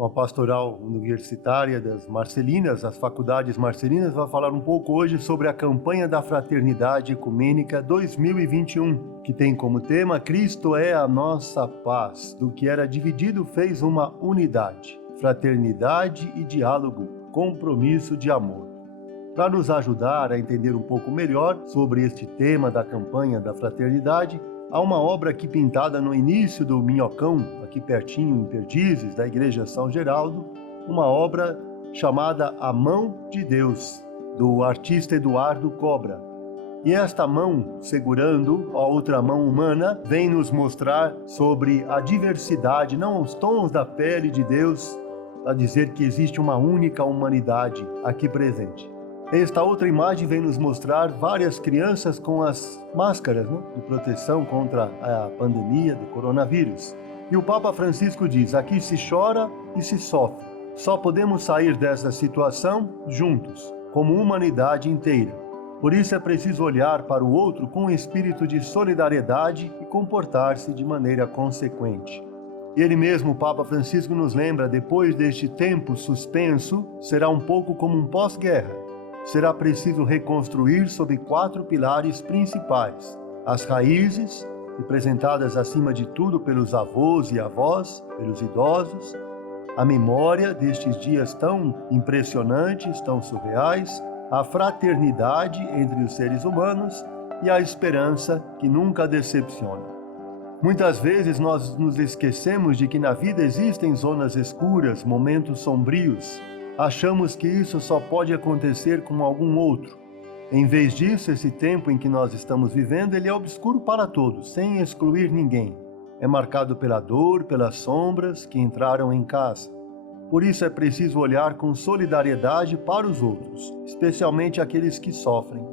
uma pastoral universitária das Marcelinas, as faculdades Marcelinas, vai falar um pouco hoje sobre a campanha da Fraternidade Ecumênica 2021, que tem como tema Cristo é a nossa paz, do que era dividido fez uma unidade, fraternidade e diálogo, compromisso de amor. Para nos ajudar a entender um pouco melhor sobre este tema da campanha da fraternidade, há uma obra aqui pintada no início do Minhocão, aqui pertinho em Perdizes, da Igreja São Geraldo, uma obra chamada A Mão de Deus, do artista Eduardo Cobra. E esta mão, segurando a outra mão humana, vem nos mostrar sobre a diversidade, não os tons da pele de Deus, a dizer que existe uma única humanidade aqui presente. Esta outra imagem vem nos mostrar várias crianças com as máscaras, de proteção contra a pandemia do coronavírus. E o Papa Francisco diz, aqui se chora e se sofre. Só podemos sair dessa situação juntos, como humanidade inteira. Por isso é preciso olhar para o outro com um espírito de solidariedade e comportar-se de maneira consequente. Ele mesmo, o Papa Francisco, nos lembra, depois deste tempo suspenso, será um pouco como um pós-guerra. Será preciso reconstruir sob 4 pilares principais: as raízes, representadas acima de tudo pelos avós e avós, pelos idosos, a memória destes dias tão impressionantes, tão surreais, a fraternidade entre os seres humanos e a esperança que nunca decepciona. Muitas vezes nós nos esquecemos de que na vida existem zonas escuras, momentos sombrios. Achamos que isso só pode acontecer com algum outro. Em vez disso, esse tempo em que nós estamos vivendo, ele é obscuro para todos, sem excluir ninguém. É marcado pela dor, pelas sombras que entraram em casa. Por isso é preciso olhar com solidariedade para os outros, especialmente aqueles que sofrem.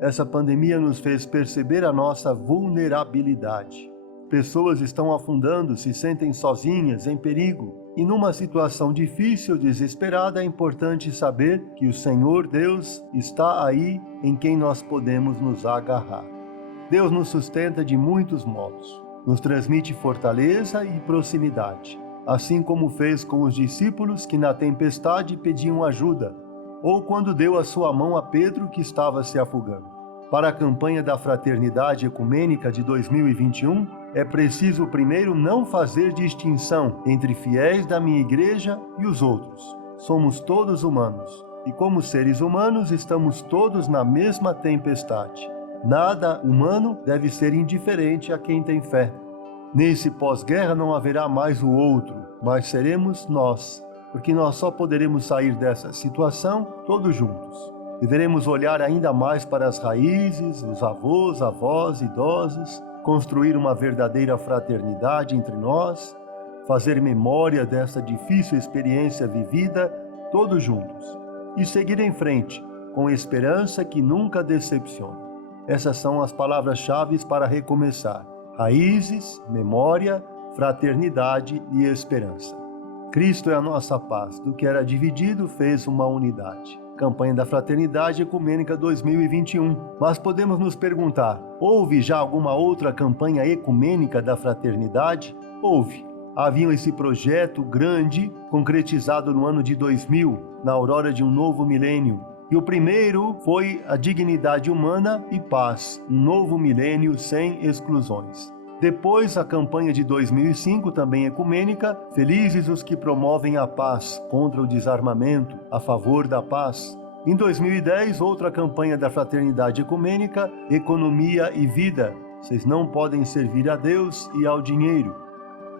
Essa pandemia nos fez perceber a nossa vulnerabilidade. Pessoas estão afundando, se sentem sozinhas, em perigo. E numa situação difícil, desesperada, é importante saber que o Senhor Deus está aí em quem nós podemos nos agarrar. Deus nos sustenta de muitos modos. Nos transmite fortaleza e proximidade, assim como fez com os discípulos que na tempestade pediam ajuda, ou quando deu a sua mão a Pedro que estava se afogando. Para a campanha da Fraternidade Ecumênica de 2021, é preciso primeiro não fazer distinção entre fiéis da minha igreja e os outros. Somos todos humanos, e como seres humanos estamos todos na mesma tempestade. Nada humano deve ser indiferente a quem tem fé. Nesse pós-guerra não haverá mais o outro, mas seremos nós, porque nós só poderemos sair dessa situação todos juntos. Deveremos olhar ainda mais para as raízes, os avós, avós, idosos, construir uma verdadeira fraternidade entre nós, fazer memória dessa difícil experiência vivida todos juntos e seguir em frente com esperança que nunca decepciona. Essas são as palavras-chave para recomeçar: raízes, memória, fraternidade e esperança. Cristo é a nossa paz, do que era dividido fez uma unidade. Campanha da Fraternidade Ecumênica 2021. Mas podemos nos perguntar, houve já alguma outra campanha ecumênica da fraternidade? Houve. Havia esse projeto grande, concretizado no ano de 2000, na aurora de um novo milênio. E o primeiro foi a dignidade humana e paz, um novo milênio sem exclusões. Depois, a campanha de 2005, também ecumênica, felizes os que promovem a paz contra o desarmamento, a favor da paz. Em 2010, outra campanha da Fraternidade Ecumênica, economia e vida. Vocês não podem servir a Deus e ao dinheiro.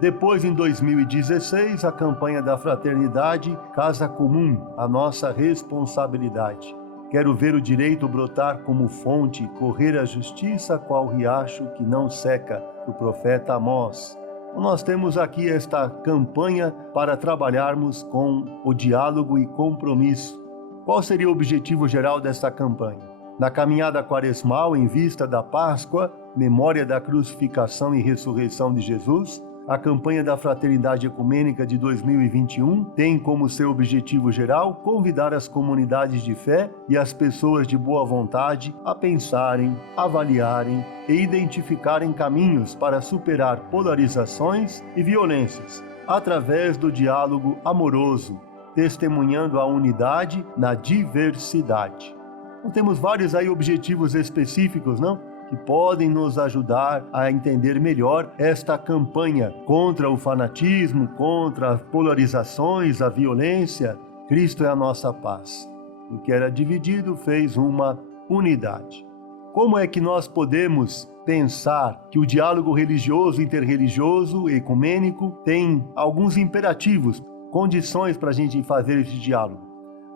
Depois, em 2016, a campanha da Fraternidade Casa Comum, a nossa responsabilidade. Quero ver o direito brotar como fonte, correr a justiça qual riacho que não seca, do profeta Amós. Nós temos aqui esta campanha para trabalharmos com o diálogo e compromisso. Qual seria o objetivo geral desta campanha? Na caminhada quaresmal, em vista da Páscoa, memória da crucificação e ressurreição de Jesus, a campanha da Fraternidade Ecumênica de 2021 tem como seu objetivo geral convidar as comunidades de fé e as pessoas de boa vontade a pensarem, avaliarem e identificarem caminhos para superar polarizações e violências, através do diálogo amoroso, testemunhando a unidade na diversidade. Então, temos vários aí objetivos específicos, não? Que podem nos ajudar a entender melhor esta campanha contra o fanatismo, contra as polarizações, a violência. Cristo é a nossa paz. O que era dividido fez uma unidade. Como é que nós podemos pensar que o diálogo religioso, interreligioso, ecumênico tem alguns imperativos, condições para a gente fazer esse diálogo?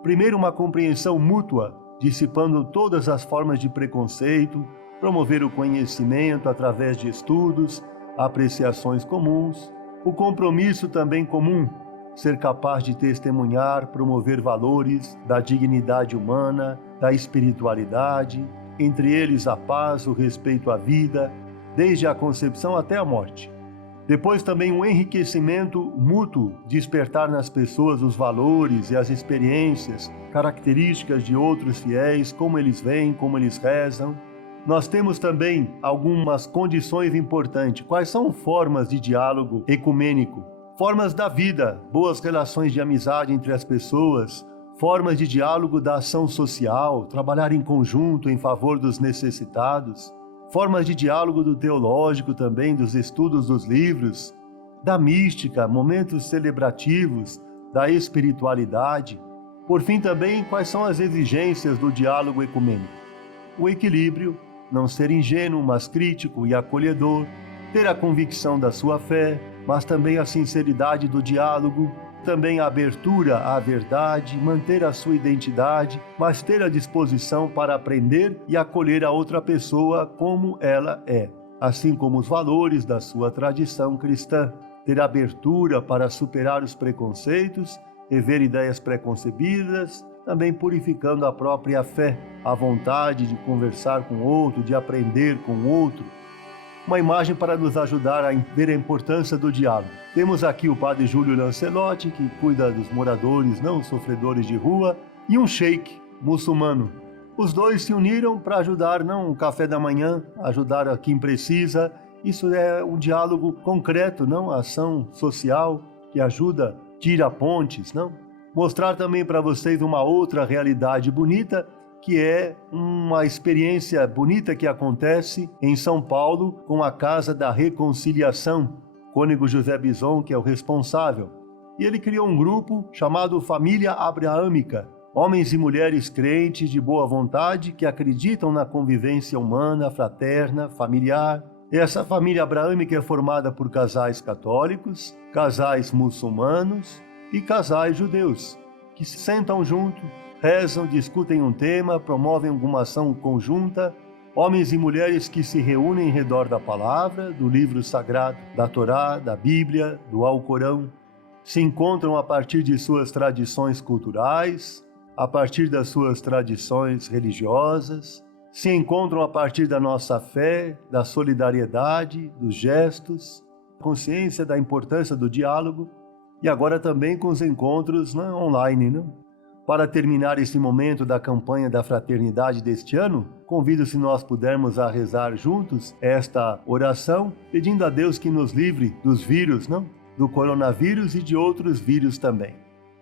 Primeiro, uma compreensão mútua, dissipando todas as formas de preconceito, promover o conhecimento através de estudos, apreciações comuns, o compromisso também comum, ser capaz de testemunhar, promover valores da dignidade humana, da espiritualidade, entre eles a paz, o respeito à vida, desde a concepção até a morte. Depois também um enriquecimento mútuo, despertar nas pessoas os valores e as experiências, características de outros fiéis, como eles veem, como eles rezam. Nós temos também algumas condições importantes. Quais são formas de diálogo ecumênico? Formas da vida, boas relações de amizade entre as pessoas, formas de diálogo da ação social, trabalhar em conjunto em favor dos necessitados, formas de diálogo do teológico também, dos estudos dos livros, da mística, momentos celebrativos, da espiritualidade. Por fim também, quais são as exigências do diálogo ecumênico? O equilíbrio, não ser ingênuo, mas crítico e acolhedor, ter a convicção da sua fé, mas também a sinceridade do diálogo, também a abertura à verdade, manter a sua identidade, mas ter a disposição para aprender e acolher a outra pessoa como ela é, assim como os valores da sua tradição cristã, ter abertura para superar os preconceitos, rever ideias preconcebidas, também purificando a própria fé, a vontade de conversar com o outro, de aprender com o outro. Uma imagem para nos ajudar a ver a importância do diálogo. Temos aqui o padre Júlio Lancelotti, que cuida dos moradores não sofredores de rua, e um sheik muçulmano. Os dois se uniram para ajudar, não o café da manhã, ajudar a quem precisa. Isso é um diálogo concreto, não a ação social que ajuda, tira pontes, não? Mostrar também para vocês uma outra realidade bonita, que é uma experiência bonita que acontece em São Paulo com a Casa da Reconciliação. Cônego José Bison, que é o responsável. E ele criou um grupo chamado Família Abraâmica. Homens e mulheres crentes de boa vontade que acreditam na convivência humana, fraterna, familiar. Essa família abraâmica é formada por casais católicos, casais muçulmanos e casais judeus, que se sentam juntos, rezam, discutem um tema, promovem alguma ação conjunta, homens e mulheres que se reúnem em redor da palavra, do livro sagrado, da Torá, da Bíblia, do Alcorão, se encontram a partir de suas tradições culturais, a partir das suas tradições religiosas, se encontram a partir da nossa fé, da solidariedade, dos gestos, consciência da importância do diálogo, e agora também com os encontros online, não? Para terminar esse momento da campanha da fraternidade deste ano, convido, se nós pudermos, a rezar juntos esta oração, pedindo a Deus que nos livre dos vírus, não? Do coronavírus e de outros vírus também.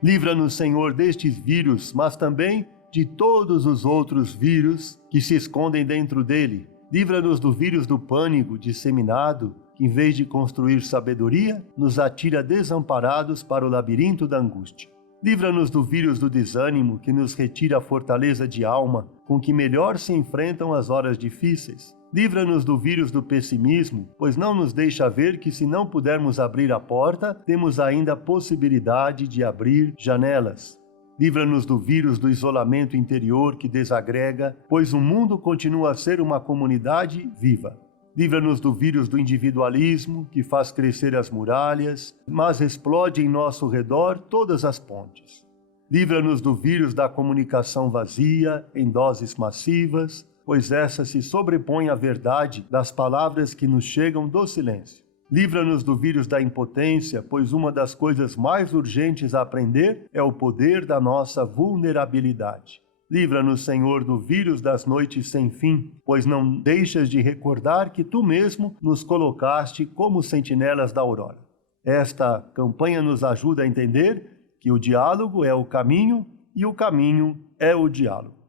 Livra-nos, Senhor, destes vírus, mas também de todos os outros vírus que se escondem dentro dele. Livra-nos do vírus do pânico disseminado, que em vez de construir sabedoria, nos atira desamparados para o labirinto da angústia. Livra-nos do vírus do desânimo, que nos retira a fortaleza de alma, com que melhor se enfrentam as horas difíceis. Livra-nos do vírus do pessimismo, pois não nos deixa ver que, se não pudermos abrir a porta, temos ainda a possibilidade de abrir janelas. Livra-nos do vírus do isolamento interior que desagrega, pois o mundo continua a ser uma comunidade viva. Livra-nos do vírus do individualismo, que faz crescer as muralhas, mas explode em nosso redor todas as pontes. Livra-nos do vírus da comunicação vazia, em doses massivas, pois essa se sobrepõe à verdade das palavras que nos chegam do silêncio. Livra-nos do vírus da impotência, pois uma das coisas mais urgentes a aprender é o poder da nossa vulnerabilidade. Livra-nos, Senhor, do vírus das noites sem fim, pois não deixas de recordar que Tu mesmo nos colocaste como sentinelas da aurora. Esta campanha nos ajuda a entender que o diálogo é o caminho e o caminho é o diálogo.